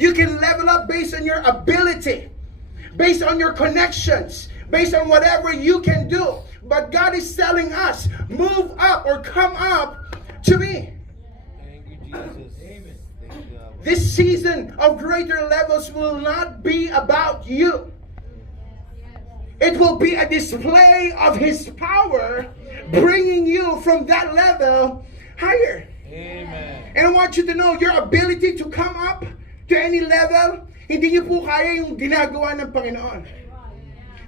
You can level up based on your ability, based on your connections, based on whatever you can do. But God is telling us, move up or come up to me. Thank you, Jesus. Amen. Thank you, Abba. This season of greater levels will not be about you. It will be a display of His power, bringing you from that level higher. Amen. And I want you to know, your ability to come up to any level, hindi niyo po kaya yung ginagawa ng Panginoon.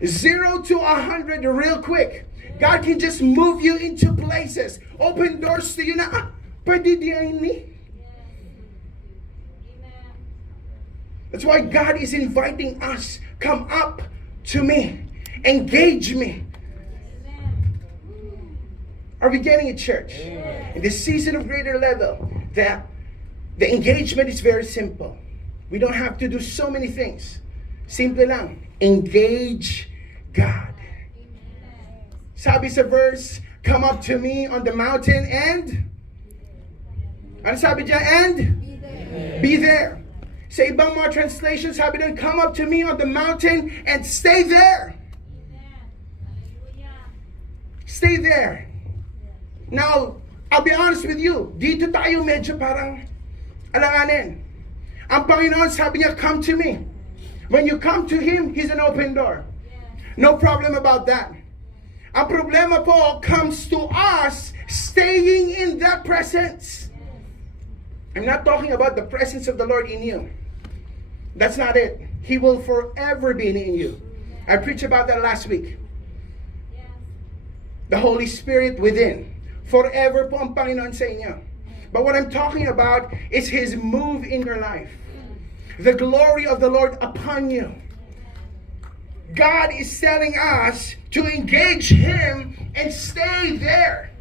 0 to 100 real quick. God can just move you into places. Open doors to you na, pwede diyan ni. That's why God is inviting us, come up to me. Engage me. Are we getting it, church? Amen. In this season of greater level, the engagement is very simple. We don't have to do so many things. Simple lang. Engage God. Sabi sa verse, come up to me on the mountain and, ano sabi dyan? And? Be there. Sa ibang mga translations, sabi doon, come up to me on the mountain and stay there. Stay there. Now, I'll be honest with you. Dito tayo medyo parang alanganin. Ang Panginoon sabi niya, come to me. When you come to Him, He's an open door. No problem about that. Ang problema po comes to us staying in that presence. I'm not talking about the presence of the Lord in you. That's not it. He will forever be in you. I preached about that last week. The Holy Spirit within. Forever po ang Panginoon sa inyo. But what I'm talking about is His move in your life. The glory of the Lord upon you. God is telling us to engage Him and stay there.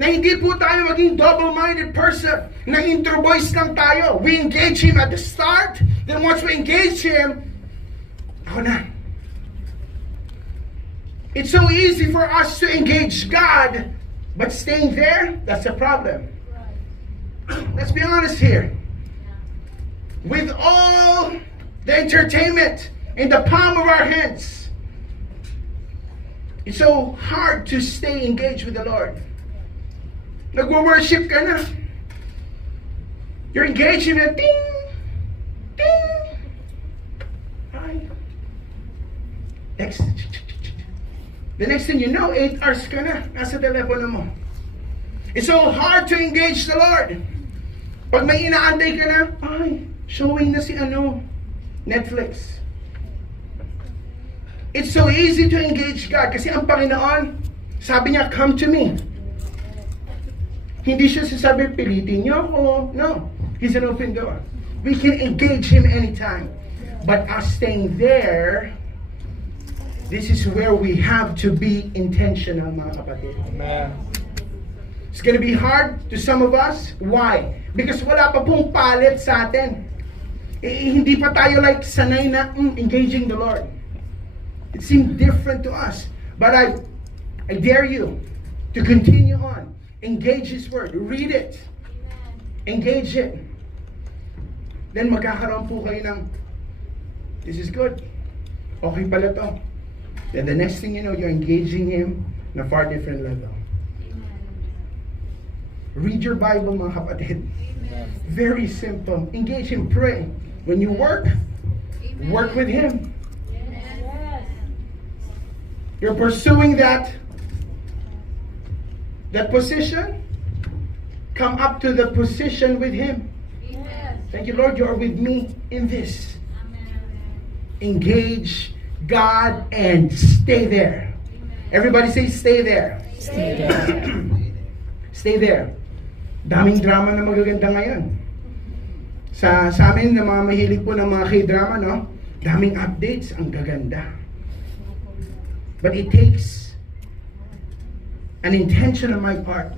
Na hindi po tayo maging double-minded person. Na intro voice lang tayo. We engage Him at the start. Then once we engage Him, ako na. It's so easy for us to engage God, but staying there, that's a problem. Let's be honest here. With all the entertainment in the palm of our hands, it's so hard to stay engaged with the Lord. Nagwo-worship ka na. You're engaged in a ding, ding. Hi. Next. The next thing you know, 8 hours ka na. Nasa telepono mo. It's so hard to engage the Lord. Pag may inaantay ka na, ay, showing na si Netflix. It's so easy to engage God kasi ang Panginoon, sabi niya, come to me. Hindi siya sasabi, pilitin niyo ako. No. He's an open door. We can engage Him anytime. But us staying there, this is where we have to be intentional, mga kapatid. Amen. It's gonna be hard to some of us. Why? Because wala pa pong palit sa atin. Hindi pa tayo like sanay na engaging the Lord. It seemed different to us. But I dare you to continue on. Engage His Word. Read it. Engage it. Then magkakaroon po kayo ng, this is good. Okay pala to. Then the next thing you know, you're engaging Him on a far different level. Read your Bible, mga kapatid. Very simple. Engage Him. Pray. When you work with Him. You're pursuing that position. Come up to the position with Him. Thank you, Lord, you are with me in this. Engage God and stay there. Everybody say, stay there. Stay there. Stay there. Daming drama na magaganda ngayon. Sa amin, na mga mahilig po ng mga K-drama, no? Daming updates, ang gaganda. But it takes an intention on my part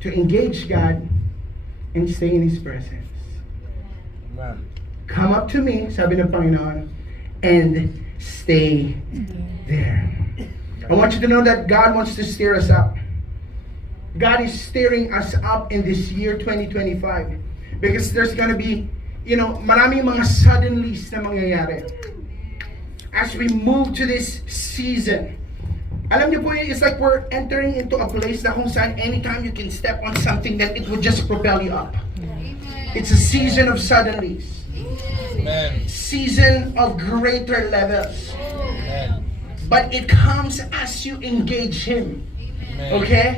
to engage God and stay in His presence. Amen. Come up to me, sabi ng Panginoon, and stay there. I want you to know that God wants to stir us up. God is stirring us up in this year 2025 because there's going to be maraming mga suddenlies na mangyayari. As we move to this season, alam niyo po yun, it's like we're entering into a place na kung saan anytime you can step on something that it would just propel you up. It's a season of suddenlies. Amen. Season of greater levels. Amen. But it comes as you engage Him. Amen. Okay?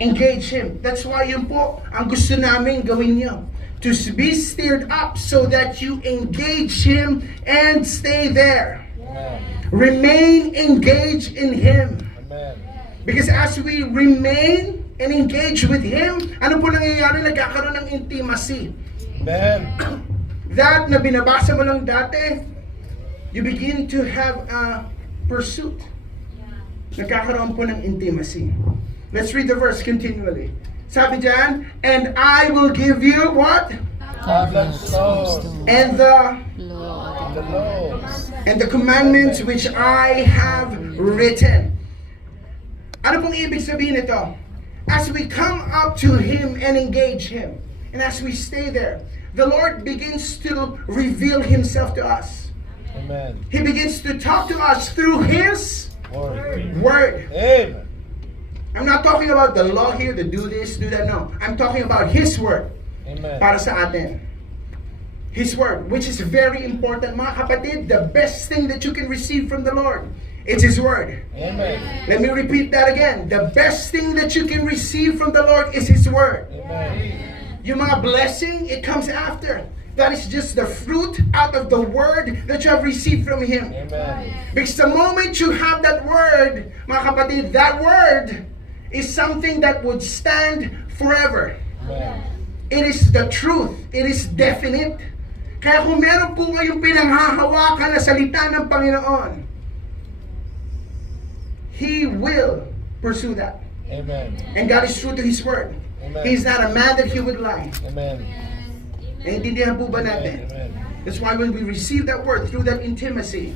Engage Him. That's why yun po ang gusto namin gawin niyo. To be stirred up so that you engage Him and stay there. Amen. Remain engaged in Him. Amen. Because as we remain and engage with Him, ano po nangyayari? Nagkakaroon ng intimacy. Amen. That na binabasa mo lang dati, you begin to have a pursuit. Nagkakaroon po ng intimacy. Let's read the verse continually. Sabi dyan, and I will give you what? Tablets stone. And the The laws. and the commandments which I have written. Ano pong ibig sabihin nito? As we come up to Him and engage Him, and as we stay there, the Lord begins to reveal Himself to us. Amen. He begins to talk to us through His Word. Word. Amen. I'm not talking about the law here, to do this, do that. No. I'm talking about His Word Amen. para sa atin. His Word, which is very important. Mga kapatid, the best thing that you can receive from the Lord, it's His Word. Amen. Let me repeat that again. The best thing that you can receive from the Lord is His Word. Amen. Yung mga blessing, it comes after. That is just the fruit out of the Word that you have received from Him. Amen. Because the moment you have that Word, mga kapatid, that Word is something that would stand forever. Amen. It is the truth. It is definite. Kaya kung meron po kayong pinanghahawakan na salita ng Panginoon, He will pursue that. Amen. And God is true to His Word. Amen. He's not a man that He would lie. Amen. Naintindihan po ba natin? Amen. That's why when we receive that Word through that intimacy,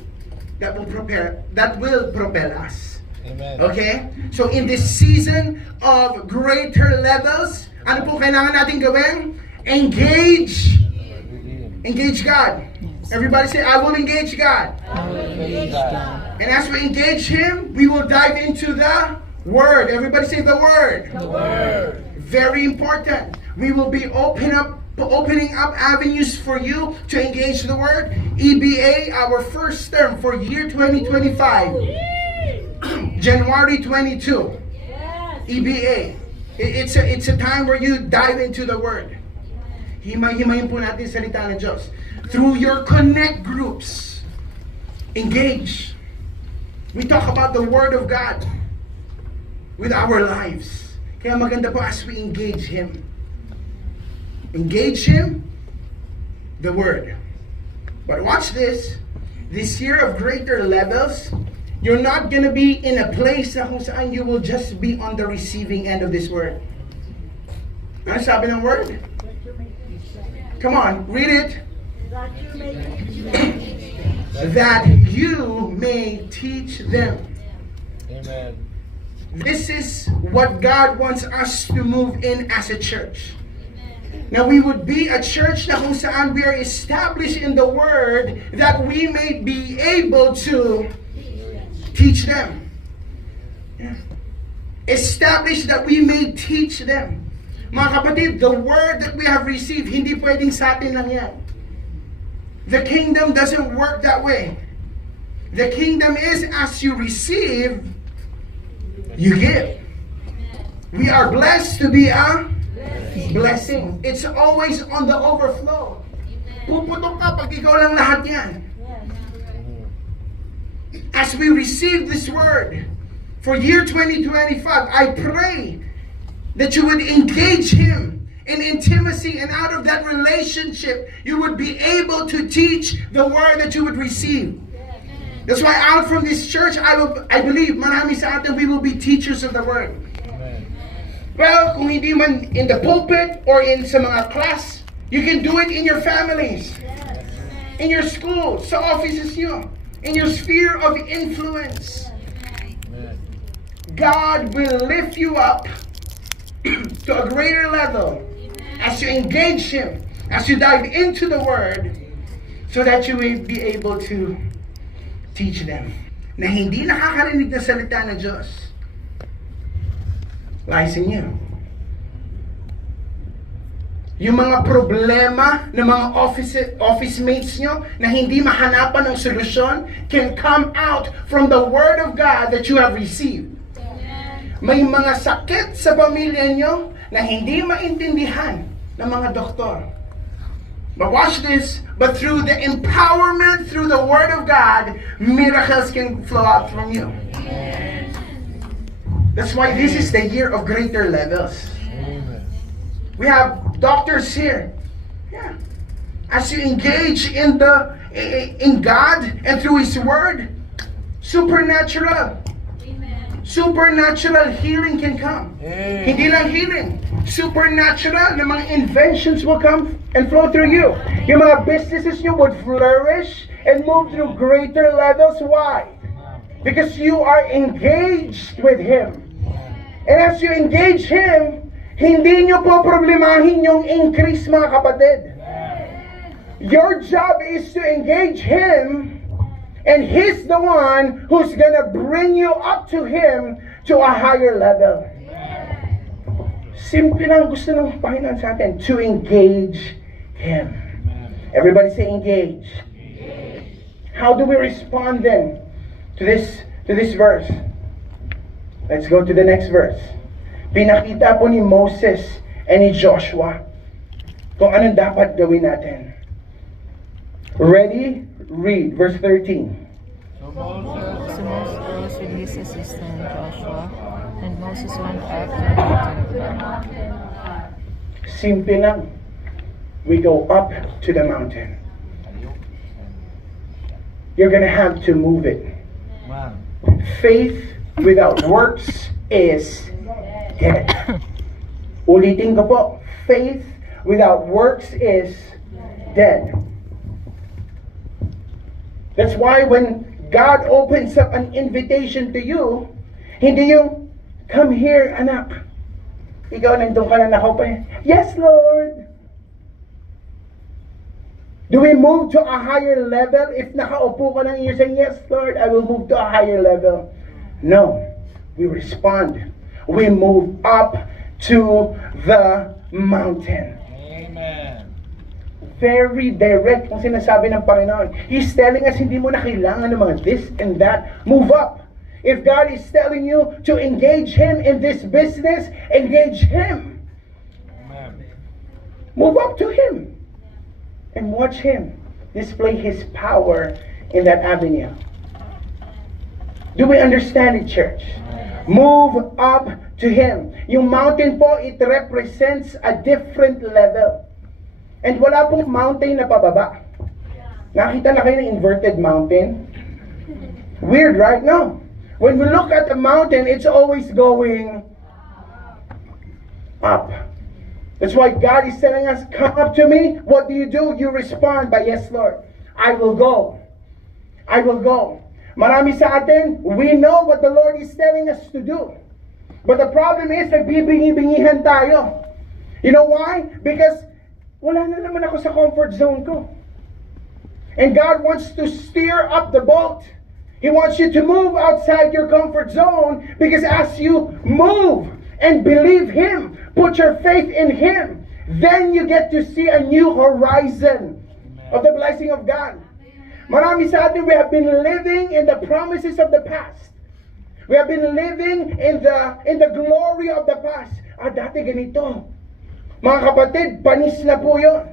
that will propel us. Amen. Okay? So in this season of greater levels, ano po kailangan natin gawin? Engage. Engage God. Everybody say, I will engage God. And as we engage Him, we will dive into the Word. Everybody say the Word. The word. Very important. We will be opening up avenues for you to engage the Word. EBA, our first term for year 2025. January 22. EBA. It's a time where you dive into the Word. Himay-himayin po natin salita ng Diyos. Through your connect groups, engage. We talk about the Word of God with our lives. Kaya maganda po as we engage Him. Engage Him, the Word. But watch this. This year of greater levels, you're not gonna be in a place na kung saan you will just be on the receiving end of this Word. Ano sabi ng Word? Come on, read it. That you may teach them. Amen. This is what God wants us to move in as a church. Now we would be a church na kung saan we are established in the Word that we may be able to teach them. Yeah. Established that we may teach them. Mga kapatid, the Word that we have received, hindi pwedeng sa atin lang yan. The kingdom doesn't work that way. The kingdom is as you receive, you give. We are blessed to be a blessing. It's always on the overflow. Puputok ka pag ikaw lang lahat yan. As we receive this Word for year 2025, I pray that you would engage Him in intimacy, and out of that relationship, you would be able to teach the Word that you would receive. That's why out from this church, I believe, marami sa atin, we will be teachers of the Word. Amen. Well, kung hindi man in the pulpit or in sa mga class, you can do it in your families, in your school, sa offices nyo, in your sphere of influence. Amen. God will lift you up to a greater level as you engage Him, as you dive into the Word, so that you will be able to teach them na hindi nakakarinig na salita ng Diyos lies in you. Yung mga problema ng mga office mates nyo na hindi mahanapan ng solusyon can come out from the Word of God that you have received. May mga sakit sa pamilya nyo na hindi maintindihan ng mga doktor. But watch this, but through the empowerment, through the Word of God, miracles can flow out from you. That's why this is the year of greater levels. Amen. We have doctors here. Yeah. As you engage in God and through His Word, supernatural healing can come. Amen. Hindi lang healing, supernatural na mga inventions will come and flow through you. Yung mga businesses nyo would flourish and move through greater levels. Why? Because you are engaged with Him. And as you engage Him, hindi nyo po problemahin yung increase, mga kapatid. Your job is to engage Him, and He's the one who's gonna bring you up to Him to a higher level. Simple lang gusto ng Panginoon sa atin, to engage Him. Everybody say engage. How do we respond then to this verse? Let's go to the next verse. Pinakita po ni Moses and ni Joshua kung anong dapat gawin natin. Ready? Read verse 13. So Moses So Moses rose with his assistant Joshua, and Moses went up to the mountain of God. Simple lang. We go up to the mountain. You're gonna have to move it. Man. Faith without works is dead. Ulitin ko po. Faith without works is dead. That's why when God opens up an invitation to you, hindi yung, come here, anak. Ikaw nandun ka na nakaupo. Yes, Lord. Do we move to a higher level? If nakaupo ka lang, you're saying, yes, Lord, I will move to a higher level. No. We respond. We move up to the mountain. Amen. Very direct kung sinasabi ng Panginoon. He's telling us hindi mo na kailangan ng mga this and that. Move up. If God is telling you to engage Him in this business, engage Him. Amen. Move up to Him. And watch Him display His power in that avenue. Do we understand it, church? Move up to Him. Yung mountain po, it represents a different level. And wala pong mountain na pababa. Nakita na kayo ng inverted mountain? Weird, right? No. When we look at the mountain, it's always going up. That's why God is telling us, come up to me. What do? You respond by, yes, Lord. I will go. I will go. Marami sa atin, we know what the Lord is telling us to do. But the problem is, nagbibingi-bingihan tayo. You know why? Because wala na naman ako sa comfort zone ko. And God wants to steer up the boat. He wants you to move outside your comfort zone, because as you move and believe Him, put your faith in Him, then you get to see a new horizon of the blessing of God. Marami sa atin, we have been living in the promises of the past. We have been living in the glory of the past. Dati ganito. Mga kapatid, panis na po yun.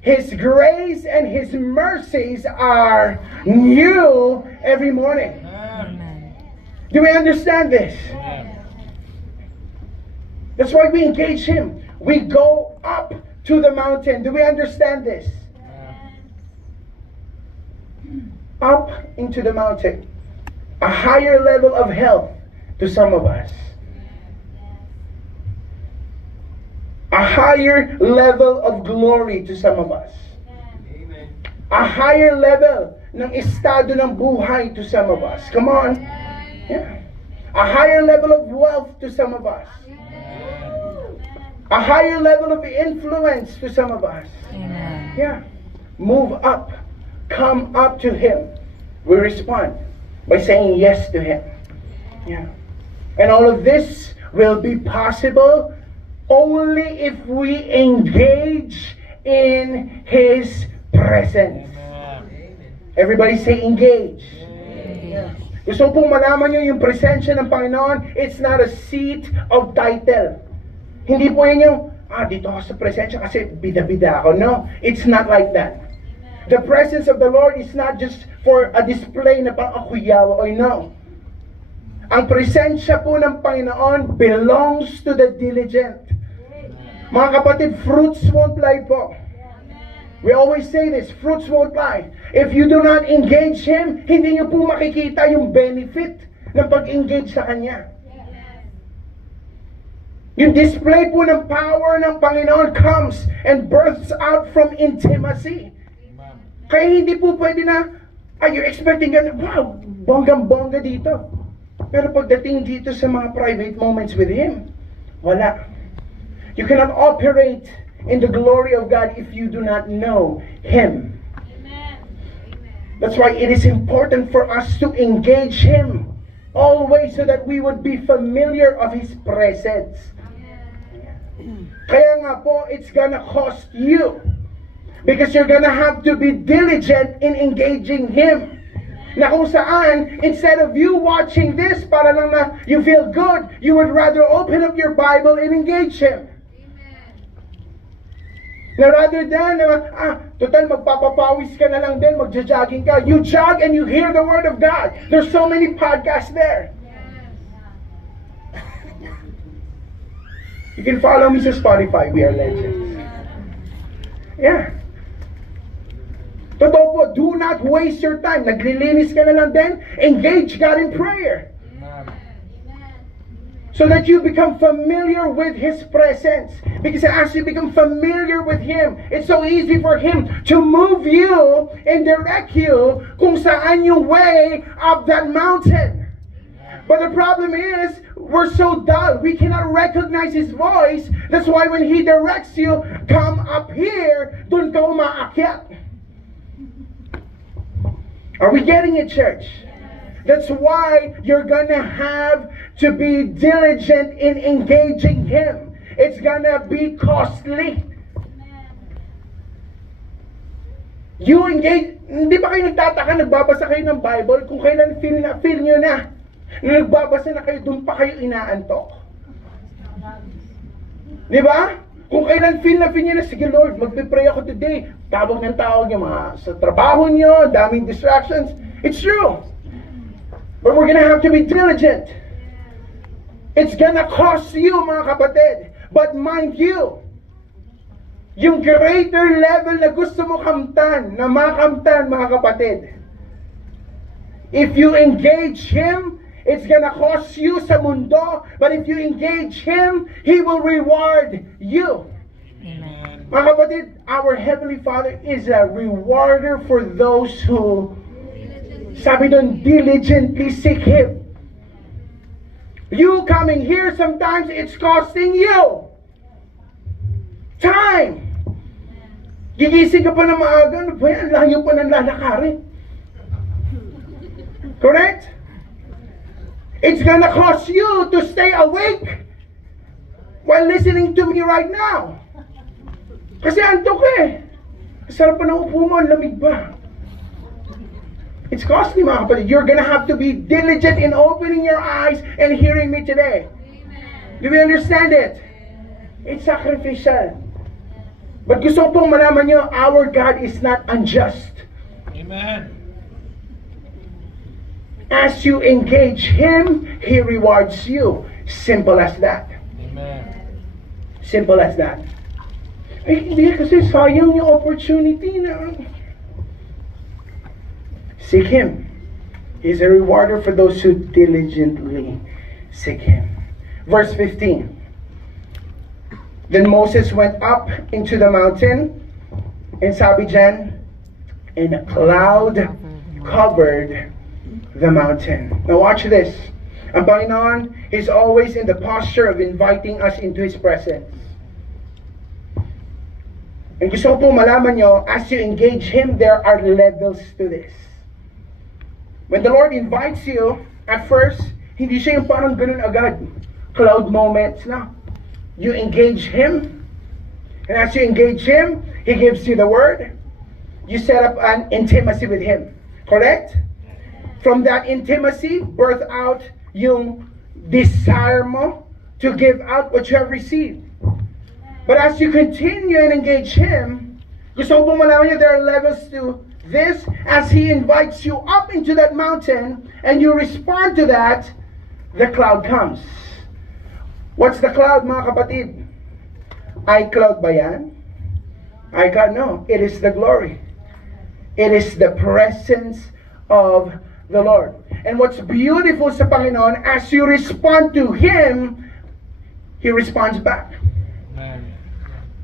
His grace and His mercies are new every morning. Amen. Do we understand this? Amen. That's why we engage Him. We go up to the mountain. Do we understand this? Up into the mountain. A higher level of health to some of us. A higher level of glory to some of us. A higher level ng estado ng buhay to some of us. Come on. Yeah. A higher level of wealth to some of us. a higher level of influence to some of us. Amen. Yeah. Move up. Come up to Him. We respond by saying yes to Him. Yeah. And all of this will be possible only if we engage in His presence. Amen. Everybody say engage. Engage. Gusto pong malaman nyo yung presensya ng Panginoon, it's not a seat of title. Hindi po yan yung, dito ako sa presensya kasi bida-bida ako. No, it's not like that. The presence of the Lord is not just for a display na pang ako yawa. No. Ang presensya po ng Panginoon belongs to the diligent. Mga kapatid, fruits won't lie po. We always say this, fruits won't lie. If you do not engage Him, hindi niyo po makikita yung benefit ng pag-engage sa Kanya. Yung display po ng power ng Panginoon comes and births out from intimacy. Amen. Kaya hindi po pwede na, you're expecting ganun, wow, bonggang-bongga dito. Pero pagdating dito sa mga private moments with Him, wala. You cannot operate in the glory of God if you do not know Him. That's why it is important for us to engage Him always so that we would be familiar of His presence. Kaya nga po, it's gonna cost you because you're gonna have to be diligent in engaging Him. Na kung saan, instead of you watching this para lang na you feel good, you would rather open up your Bible and engage Him. Na rather than, total magpapapawis ka na lang din, magja-jogging ka. You jog and you hear the Word of God. There's so many podcasts there. You can follow me sa Spotify. We are legends. Yeah. Totoo po, do not waste your time. Naglilinis ka na lang din, engage God in prayer. Amen. So that you become familiar with His presence. Because as you become familiar with Him, it's so easy for Him to move you and direct you kung saan yung way up that mountain. But the problem is, we're so dull. We cannot recognize His voice. That's why when He directs you, come up here, dun ka umaakyat. Are we getting it, church? That's why you're gonna have to be diligent in engaging Him. It's gonna be costly. You engage, hindi ba kayo nagtataka, nagbabasa kayo ng Bible, kung kailan feel nyo na nagbabasa na kayo, doon pa kayo inaantok. Di ba? Kung kailan feel nyo na, sige Lord, magpipray ako today. Tawag ng tawag nyo, sa trabaho nyo, daming distractions. It's true. But we're gonna have to be diligent. It's gonna cost you, mga kapatid. But mind you, yung greater level na gusto mo kamtan, na makamtan, mga kapatid, if you engage Him, it's gonna cost you sa mundo. But if you engage Him, He will reward you. Amen. Mga kapatid, our Heavenly Father is a rewarder for those who, sabi doon, diligently seek Him. You coming here, sometimes it's costing you time. Gigising ka pa ng maaga, ano ba yan? Layo pa ng lalakarin. Correct? It's gonna cost you to stay awake while listening to me right now. Kasi antok eh. Sarap pa ng upo mo, ang lamig ba? It's costly, mga kapatid. You're gonna have to be diligent in opening your eyes and hearing me today. Do we understand it? It's sacrificial. But gusto ko pong malaman nyo, our God is not unjust. Amen. As you engage Him, He rewards you. Simple as that. Amen. Simple as that. Eh, hindi kasi sayang yung opportunity na seek Him. He is a rewarder for those who diligently seek Him. Verse 15. Then Moses went up into the mountain, and sabi dyan, and a cloud covered the mountain. Now watch this. Ang Panginoon is always in the posture of inviting us into His presence. And gusto ko po malaman nyo, as you engage Him, there are levels to this. When the Lord invites you, at first, hindi siya yung parang ganun agad. Cloud moments na. You engage Him, and as you engage Him, He gives you the Word. You set up an intimacy with Him. Correct? From that intimacy, birth out yung desire mo to give out what you have received. But as you continue and engage Him, gusto ko po malaman niyo, there are levels to this. As He invites you up into that mountain, and you respond to that, the cloud comes. What's the cloud, mga kapatid? iCloud ba yan? iCloud, no. It is the glory. It is the presence of the Lord. And what's beautiful sa Panginoon, as you respond to Him, He responds back. Amen.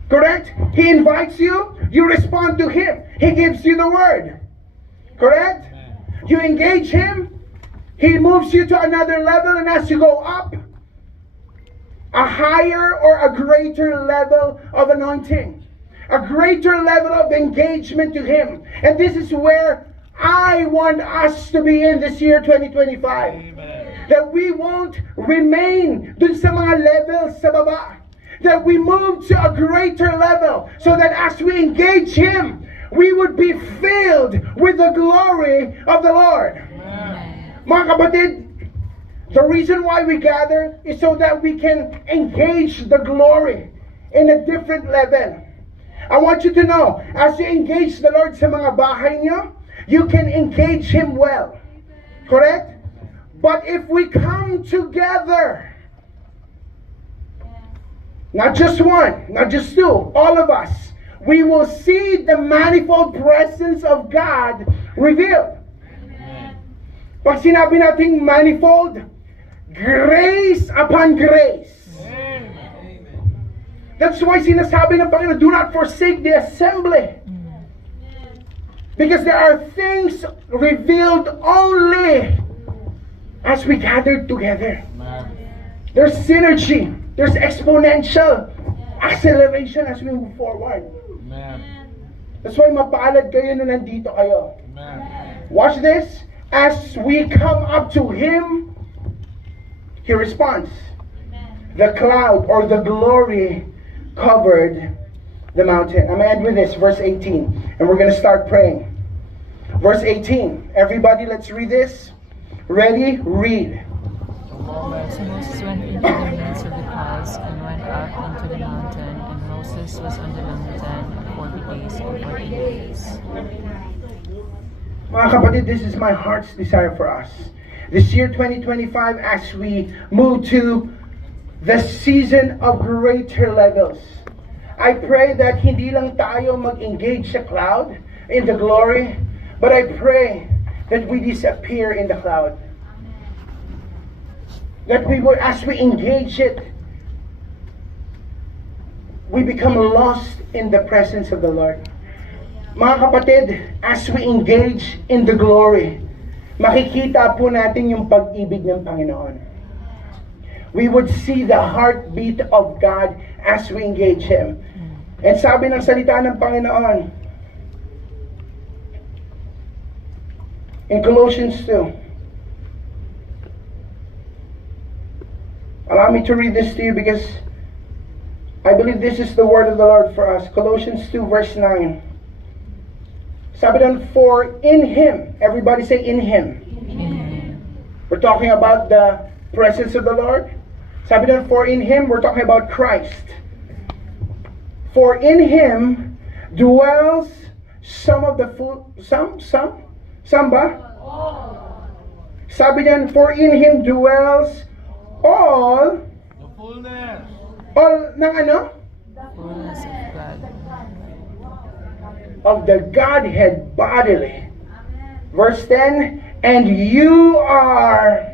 Correct? He invites you, you respond to Him. He gives you the Word. Correct? Amen. You engage Him, He moves you to another level, and as you go up, a higher or a greater level of anointing, a greater level of engagement to Him. And this is where I want us to be in this year 2025. Amen. That we won't remain dun sa mga levels sa baba. That we move to a greater level, so that as we engage Him, we would be filled with the glory of the Lord. Amen. Mga kapatid, the reason why we gather is so that we can engage the glory in a different level. I want you to know, as you engage the Lord sa mga bahay niyo, you can engage Him well. Correct? But if we come together, not just one, not just two, all of us, we will see the manifold presence of God revealed. Amen. Pag sinabi nating manifold, grace upon grace. Amen. That's why sinasabi ng Panginoon, do not forsake the assembly. Because there are things revealed only as we gather together. Amen. There's synergy. There's exponential acceleration as we move forward. Amen. That's why mapalad kayo na nandito kayo. Amen. Watch this. As we come up to Him, He responds. The cloud or the glory covered the mountain. I'm going to end with this, verse 18. And we're going to start praying. Verse 18. Everybody, let's read this. Ready? Read. So Moses went into the midst of the clouds and went up into the mountain, and Moses was on the mountain 40 days and 40 days. Mga kapatid, this is my heart's desire for us. This year 2025, as we move to the season of greater levels, I pray that hindi lang tayo mag-engage sa cloud, in the glory, but I pray that we disappear in the cloud. That we will, as we engage it, we become lost in the presence of the Lord. Mga kapatid, as we engage in the glory, makikita po natin yung pag-ibig ng Panginoon. We would see the heartbeat of God as we engage Him. And sabi ng salita ng Panginoon, in Colossians 2, allow me to read this to you because I believe this is the word of the Lord for us. Colossians 2 verse 9. Sabi doon, for in Him, everybody say in Him. We're talking about the presence of the Lord. Sabi doon, for in Him, we're talking about Christ. For in Him dwells some of the some ba? Sabi doon, for in Him dwells all The fullness. ng ano? Fullness of God. Of the Godhead bodily. Verse 10, and you are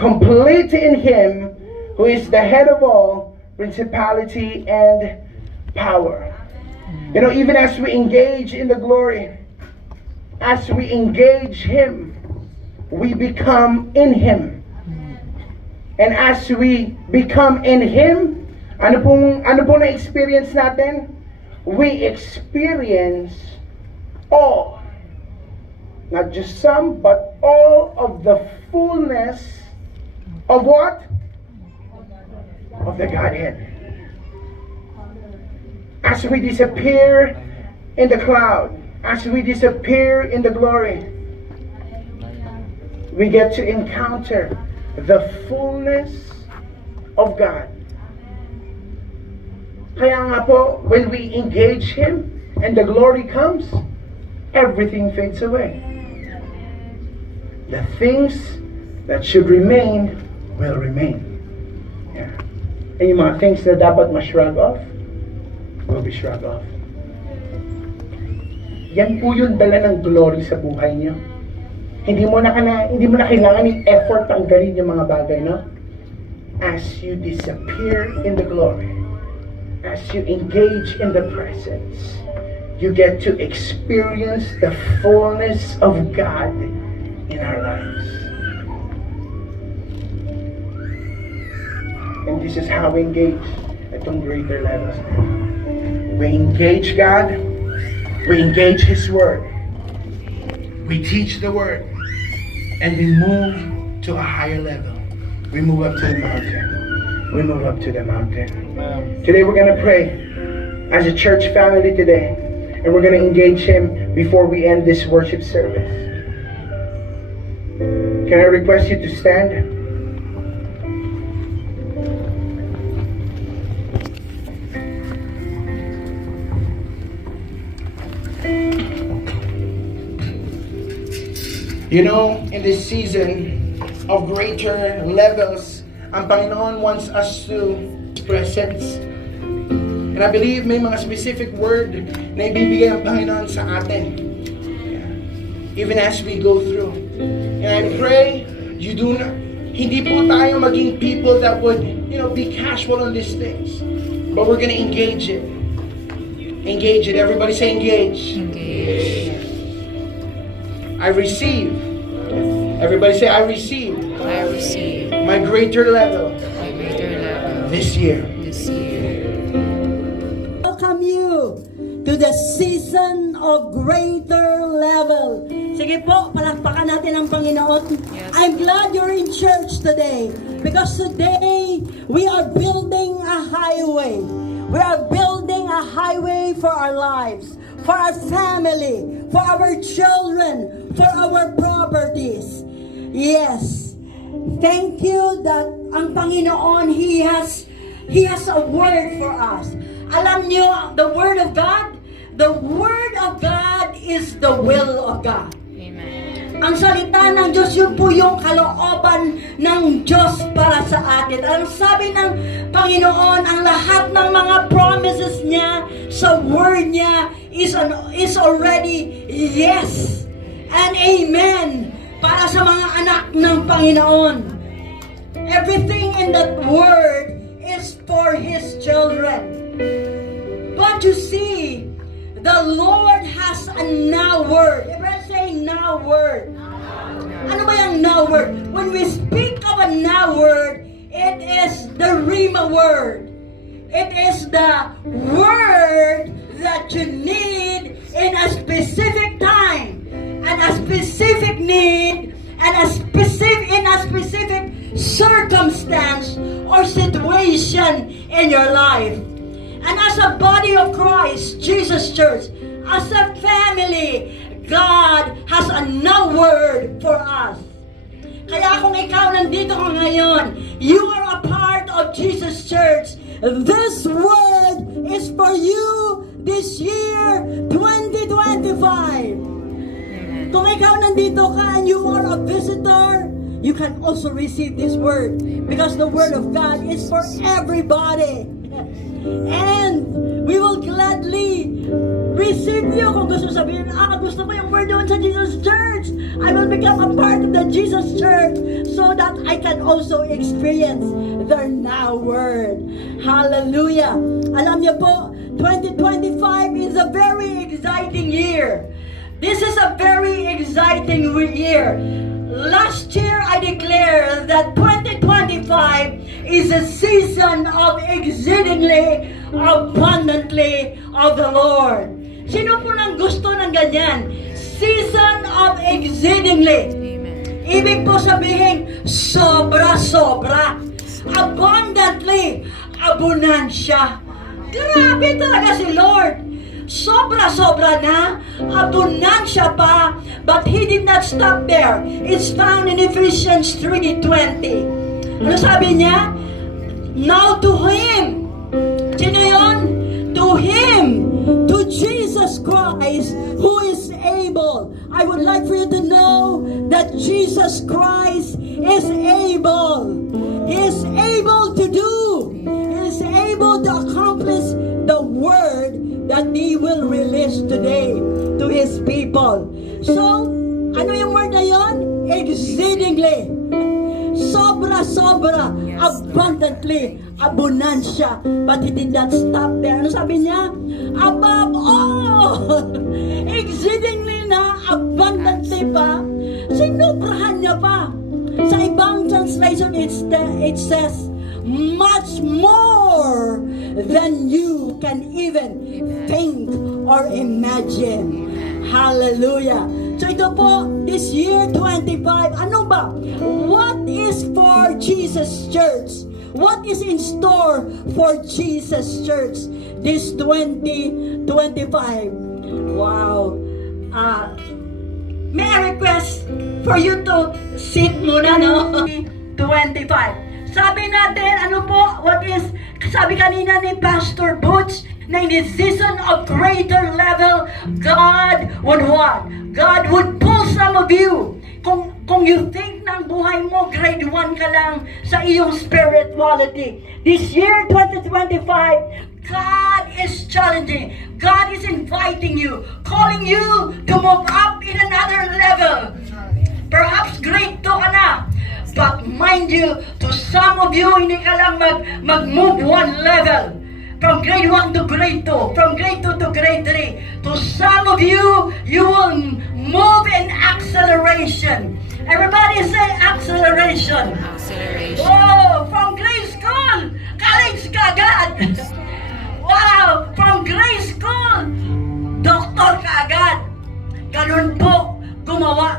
complete in Him who is the head of all principality and power. You know, even as we engage in the glory, as we engage Him, we become in Him. And as we become in Him, ano pong na-experience natin? we experience all, not just some, but all of the fullness of what? Of the Godhead. As we disappear in the cloud, as we disappear in the glory, we get to encounter the fullness of God. Kaya nga po, when we engage Him and the glory comes, everything fades away. The things that should remain will remain. Yeah. And yung mga things na dapat ma-shrug off, will be shrugged off. Yan po yung dala ng glory sa buhay niyo. Hindi mo na kailangan ng effort tanggalin yung mga bagay, no? As you disappear in the glory, as you engage in the presence, you get to experience the fullness of God in our lives. And this is how we engage at some greater levels. We engage God, we engage His Word, we teach the Word, and we move to a higher level. We move up to the mountain. We move up to the mountain. Today we're going to pray as a church family today. And we're going to engage Him before we end this worship service. Can I request you to stand? You know, in this season of greater levels, ang Panginoon wants us to His presence. And I believe may mga specific word na ibibigay ang Panginoon sa atin. Even as we go through. And I pray you do not, hindi po tayo maging people that would, be casual on these things. But we're gonna engage it. Engage it. Everybody say engage. Engage. I receive. Everybody say I receive. I receive My greater level. my greater level This year. this year. Welcome you to the season of greater level. Sige po, palakpakan natin ang Panginoon. Yes. I'm glad you're in church today because today we are building a highway. We are building a highway for our lives, for our family, for our children, for our properties. Yes. Thank you that ang Panginoon, He has a word for us. Alam niyo, the Word of God is the will of God. Amen. Ang salita ng Diyos, yun po yung kalooban ng Diyos para sa atin. Ang sabi ng Panginoon, ang lahat ng mga promises niya sa Word niya is already yes and amen para sa mga anak ng Panginoon. Everything in that Word is for His children. But you see, the Lord has a now word. Everyone say now word. Ano ba yung now word? When we speak of a now word, it is the Rhema word. It is the word that you need in a specific time, and a specific need, and in a specific circumstance or situation in your life. And as a body of Christ, Jesus Church, as a family, God has a now word for us. Kaya kung ikaw nandito ka ngayon, you are a part of Jesus Church. This word is for you this year, 2025. Kung ikaw nandito ka and you are a visitor, you can also receive this word because the word of God is for everybody. And we will gladly receive you. Kung gusto sabihin, gusto ko yung word doon sa Jesus Church, I will become a part of the Jesus Church so that I can also experience their now word. Hallelujah. Alam niyo po, 2025 is a very exciting year. This is a very exciting year. Last year, I declared that 2025 is a season of exceedingly abundantly of the Lord. Sino po nang gusto ng ganyan? Season of exceedingly. Amen. Ibig po sabihin, sobra-sobra. Abundantly. Abundansya. Grabe talaga si Lord. Sobra-sobra na. Abundansya pa. But He did not stop there. It's found in Ephesians 3:20. Ano sabi niya? Now to Him. Sino yun? To Him. To Jesus Christ who is able. I would like for you to know that Jesus Christ is able. He is able to do. He is able to accomplish the word that He will release today to His people. So, ano yung word na yun? Exceedingly. Sobra-sobra. Yes. Abundantly. Abundansya. But He did not stop there. Ano sabi niya? Above all. Exceedingly na. Abundantly pa. Sinubrahan niya pa. Sa ibang translation, it says, much more than you can even think or imagine. Hallelujah. So ito po, this year 25, ano ba? What is for Jesus Church? What is in store for Jesus Church this 2025? Wow. May I request for you to sit muna, no? 25. Sabi natin, ano po, what is, sabi kanina ni Pastor Butch, na in this season of greater level, God would what? God would pull some of you. Kung you think na ang buhay mo, grade 1 ka lang sa iyong spirituality. This year, 2025, God is challenging. God is inviting you, calling you to move up in another level. Perhaps grade 2 ka na. But mind you, to some of you, hindi ka lang mag-move one level. From grade 1 to grade 2. From grade 2 to grade 3. To some of you, you will move in acceleration. Everybody say acceleration. Acceleration. Oh, from grade school, college ka agad. Wow, from grade school, doktor ka agad. Ganun po gumawa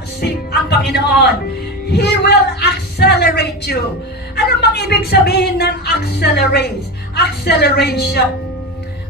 ang Panginoon. He will accelerate you. Ano bang ibig sabihin ng accelerate? Acceleration.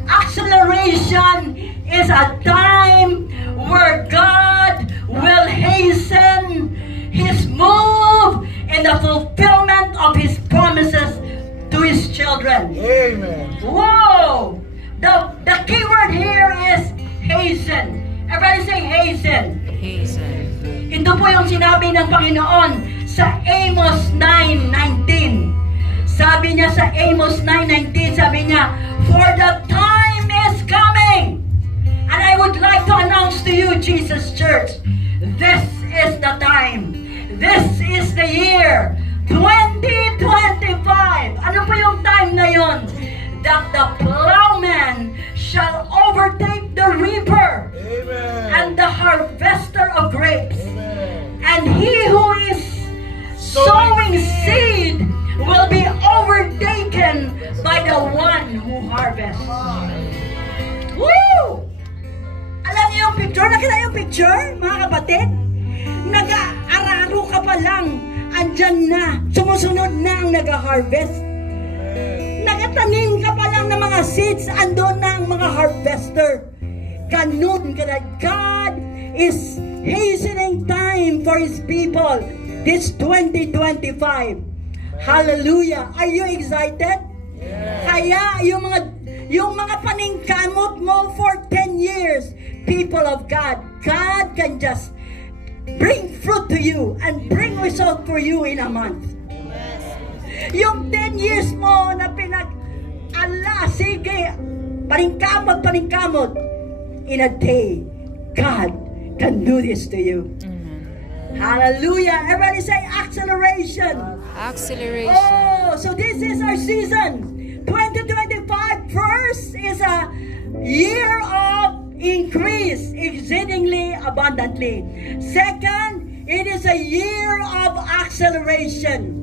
Acceleration is a time where God will hasten His move in the fulfillment of His promises to His children. Amen. Whoa! The key word here is hasten. Everybody say hasten. Hasten. Ito po yung sinabi ng Panginoon sa Amos 9:19. Sabi niya sa Amos 9:19, sabi niya, for the time is coming. And I would like to announce to you, Jesus Church, this is the time. This is the year 2025. Ano po yung time na yon? That the plowman shall overtake the reaper. Amen. And the harvester of grapes. Amen. And he who is sowing seed will be overtaken by the one who harvests. Woo! Alam niyo yung picture? Nakita yung picture, mga kapatid? Nag-aararo ka pa lang, andyan na, sumusunod na ang nag-harvest. Nagatanim ka pa lang ng mga seeds, andon na ang mga harvester. Ganun ka na. God is hastening time for His people this 2025. Hallelujah! Are you excited? Yes. Kaya yung mga paningkamot mo for 10 years, people of God, God can just bring fruit to you and bring result for you in a month. Yung 10 years mo na sige, paningkamot, in a day, God can do this to you. Hallelujah! Everybody say acceleration! Acceleration. Oh, so this is our season. 2025 first is a year of increase, exceedingly abundantly. Second, it is a year of acceleration.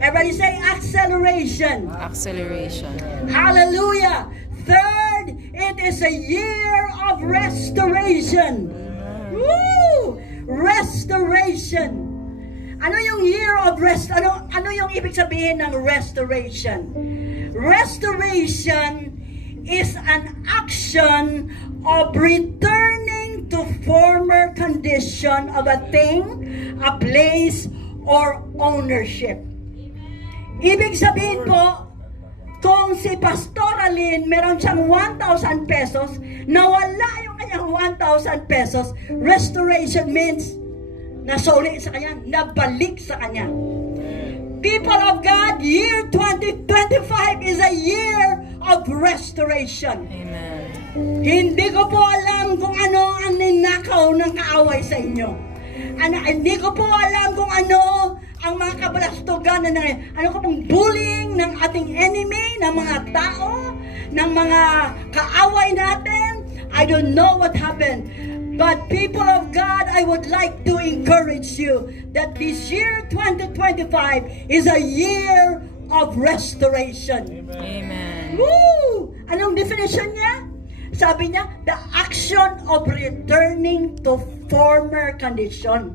Everybody say acceleration. Acceleration. Hallelujah. Third, It is a year of restoration. Woo! Restoration. Ano yung year of ano yung ibig sabihin ng restoration? Restoration is an action of returning to former condition of a thing, a place, or ownership. Ibig sabihin po, kung si Pastor Alin meron siyang 1,000 pesos, nawala yung kanyang 1,000 pesos, restoration means nasuli sa kanya, nabalik sa kanya. People of God, year 2025 is a year of restoration. Amen. Hindi ko po alam kung ano ang ninakaw ng kaaway sa inyo. Hindi ko po alam kung ano ang mga kabalastugan ano ko pong bullying ng ating enemy, ng mga tao, ng mga kaaway natin. I don't know what happened. But people of God, I would like to encourage you that this year 2025 is a year of restoration. Amen. Woo! Anong definition niya? Sabi niya, the action of returning to former condition.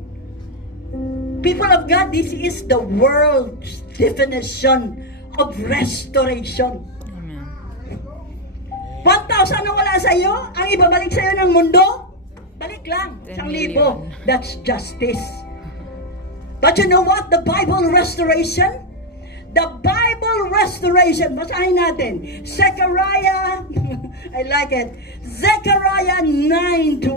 People of God, this is the world's definition of restoration. Amen. 1,000 ang wala sa iyo, ang ibabalik sa iyo ng mundo, balik lang, 10 1,000. million. That's justice. But you know what? The Bible restoration? The Bible restoration. Basahin natin. Zechariah, I like it. Zechariah 9:12.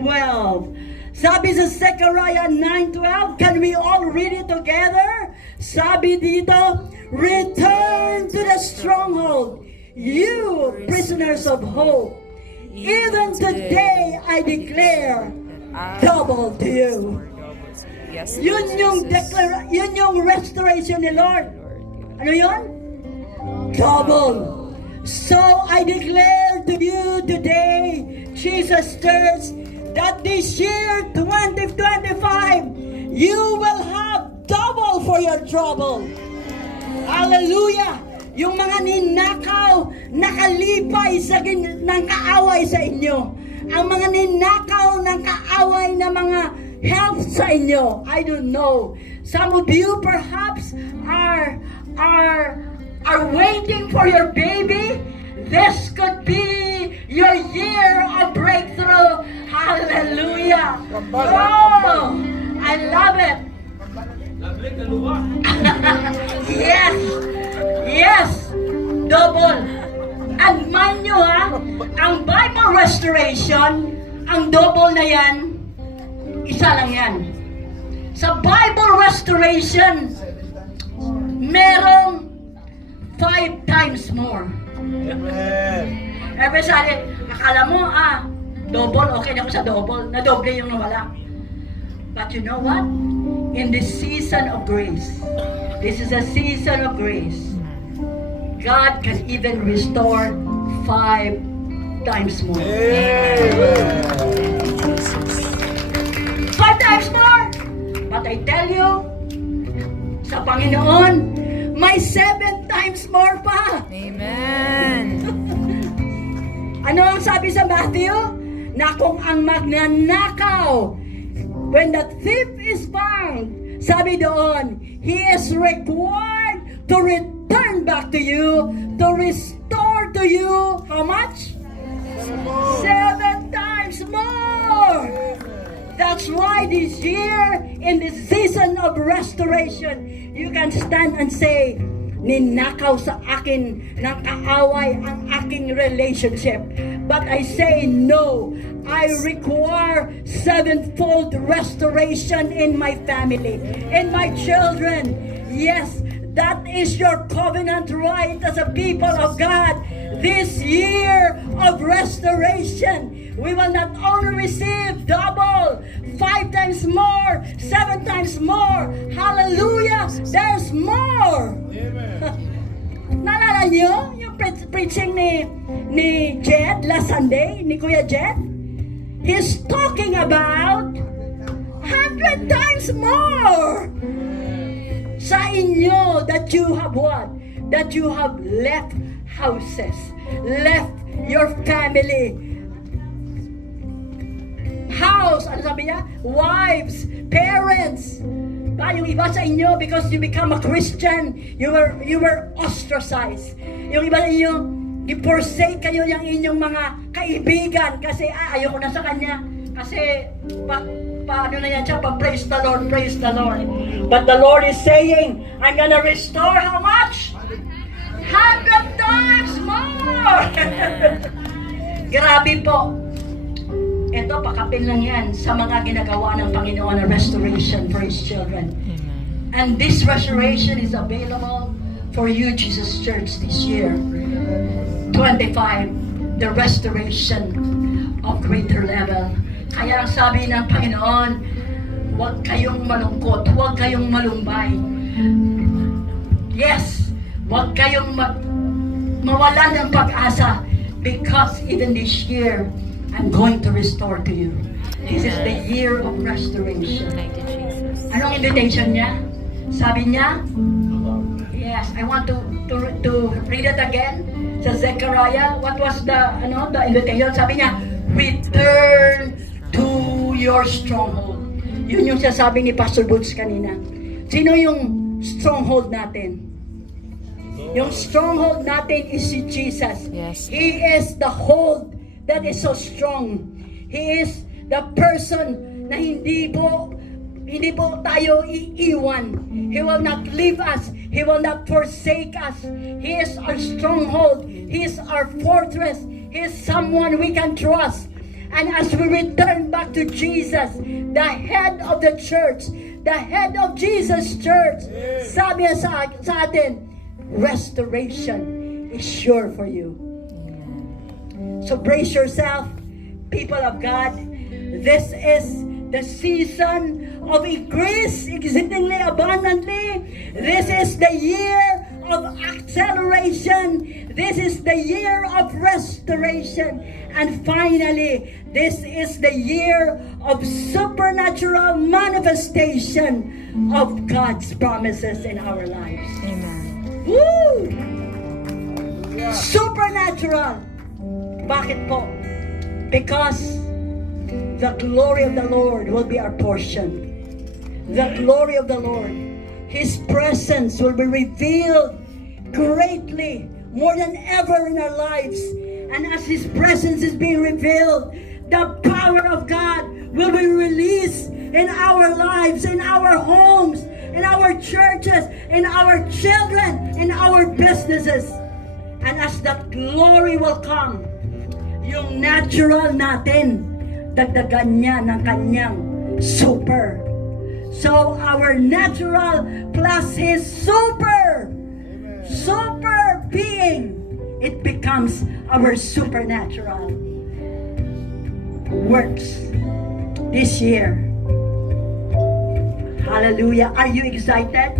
Sabi sa Zechariah 9:12, can we all read it together? Sabi dito, return to the stronghold, you prisoners of hope. Even today I declare double to you. Yes, Yun yung restoration ni Lord. Ano yun? Double. So I declare to you today, Jesus Church, that this year 2025 you will have double for your trouble. Hallelujah! Yung mga ninakaw, nakalipay ng kaaway sa inyo. Ang mga ninakaw ng kaaway na mga health sa inyo. I don't know. Some of you perhaps are waiting for your baby. This could be your year of breakthrough. Hallelujah! Oh, I love it. Yes! Yes! Double. And mind nyo ha, ang Bible restoration, ang double na yan, isa lang yan. Sa Bible restoration, merong 5 times more. Every Sunday, akala mo, double, okay na ako sa double. Na-double yung nawala. But you know what? In this season of grace, this is a season of grace, God can even restore 5 times more. 5 times more! But I tell you, sa Panginoon, may 7 times more pa. Amen. Ano ang sabi sa Matthew? Na kung ang magnanakaw, when the thief is found, sabi doon, he is required to return back to you, to restore to you, how much? 7 times more! That's why this year, in this season of restoration, you can stand and say, ninakaw sa akin ng kaaway ang aking relationship. But I say no. I require 7-fold restoration in my family, in my children. Yes, that is your covenant right as a people of God. This year of restoration, we will not only receive double, 5 times more, 7 times more. Hallelujah! There's more! Naalala niyo yung preaching ni Jed last Sunday, ni Kuya Jed? He's talking about 100 times more sa inyo that you have what? That you have left houses, left your family, house, ano sabi niya? Wives, parents. Yung iba sa inyo, because you become a Christian, you were ostracized. Yung iba sa inyo, i-forsake kayo yung inyong mga kaibigan kasi ayoko na sa kanya. Kasi paano na yan siya? Praise the Lord, praise the Lord. But the Lord is saying, I'm gonna restore how much? 100 times more! Grabe po. Ito, pakapin lang yan sa mga ginagawa ng Panginoon na restoration for His children. Amen. And this restoration is available for you, Jesus Church, this year. 25, the restoration of greater level. Kaya ang sabi ng Panginoon, huwag kayong malungkot, huwag kayong malumbay. Yes, huwag kayong mawalan ng pag-asa because even this year, I'm going to restore to you. This is the year of restoration. Thank you, Jesus. Anong invitation niya? Sabi niya, yes, I want to read it again. Sa Zechariah, what was the invitation? Sabi niya, return to your stronghold. Yun yung sasabi ni Pastor Boots kanina. Sino yung stronghold natin? Yung stronghold natin is si Jesus. Yes. He is the hold that is so strong. He is the person na hindi po tayo iiwan. He will not leave us. He will not forsake us. He is our stronghold. He is our fortress. He is someone we can trust. And as we return back to Jesus, the head of the church, the head of Jesus Church, sabi niya sa atin, restoration is sure for you. So brace yourself, people of God. This is the season of increase exceedingly abundantly. This is the year of acceleration. This is the year of restoration. And finally, this is the year of supernatural manifestation of God's promises in our lives. Amen. Woo! Supernatural. Bakit po? Because the glory of the Lord will be our portion. The glory of the Lord. His presence will be revealed greatly, more than ever in our lives. And as His presence is being revealed, the power of God will be released in our lives, in our homes, in our churches, in our children, in our businesses. And as that glory will come, yung natural natin, dagdagan niya ng kanyang super. So our natural plus His super being, it becomes our supernatural works this year. Hallelujah. Are you excited?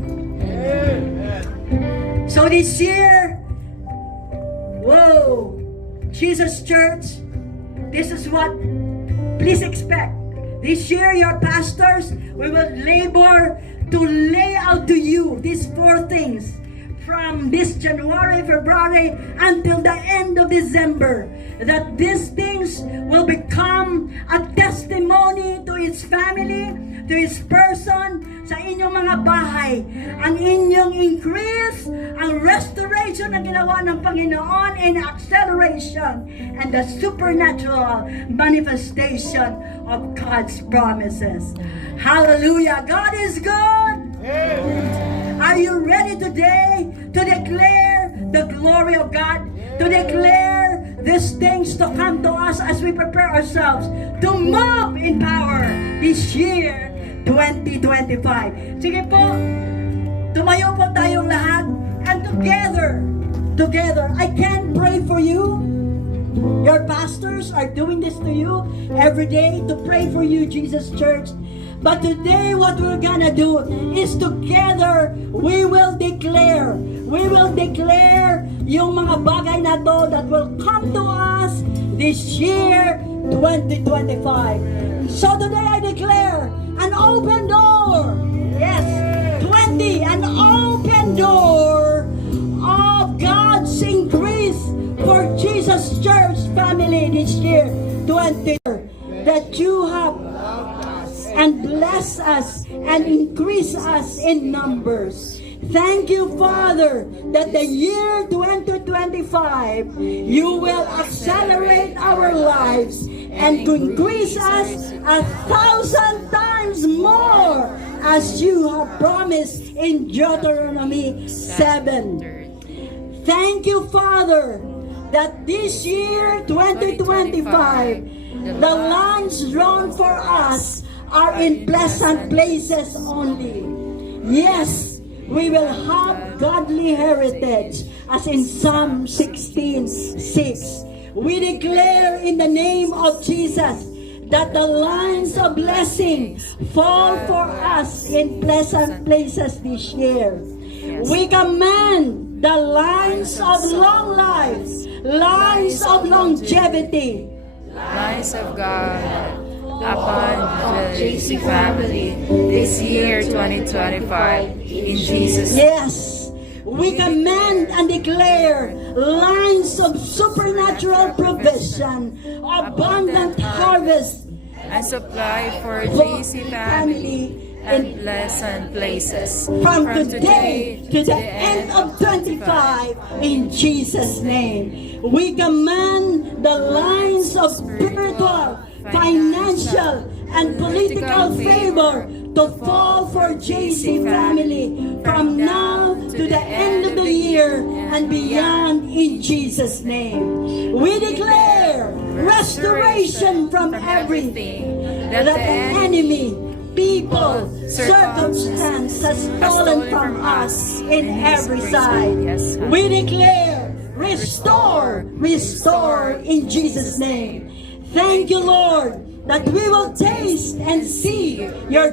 So this year, whoa, Jesus Church, this is what please expect. This year, your pastors, we will labor to lay out to you these 4 things from this January, February, until the end of December, that these things will become a testimony to His family, to His person, sa inyong mga bahay. Ang inyong increase, ang restoration na ginawa ng Panginoon, and acceleration, and the supernatural manifestation of God's promises. Hallelujah! God is good! Are you ready today to declare the glory of God? To declare these things to come to us as we prepare ourselves to move in power this year 2025. Sige po, tumayo po tayong lahat, and together, I can pray for you. Your pastors are doing this to you every day to pray for you, Jesus Church. But today, what we're gonna do is together, we will declare yung mga bagay na to that will come to us this year, 2025. So today, I declare an open door. Yes, 20, an open door of God's increase for Jesus Church 2020 that you have and bless us and increase us in numbers. Thank you, Father, that the year 2025, you will accelerate our lives and increase us 1,000 times more as you have promised in Deuteronomy 7. Thank you, Father, that this year 2025, the lands drawn for us are in pleasant places only. Yes, we will have godly heritage, as in Psalm 16:6. We declare in the name of Jesus that the lines of blessing fall for us in pleasant places this year. We command the lines of long lives, lines of longevity, Lines of God upon the JC family this year 2025 in Jesus' name. yes, we command and declare lines of supernatural provision, abundant harvest And supply for JC family and pleasant places from today to the end of 25 in Jesus' name. We command the lines of spiritual, financial, and political favor to fall for JC family from now to the end of the year and beyond in Jesus' name. We declare restoration from everything that the enemy, people, circumstance has stolen from us in every side. We declare restore, restore in Jesus' name. Thank you, Lord, that we will taste and see your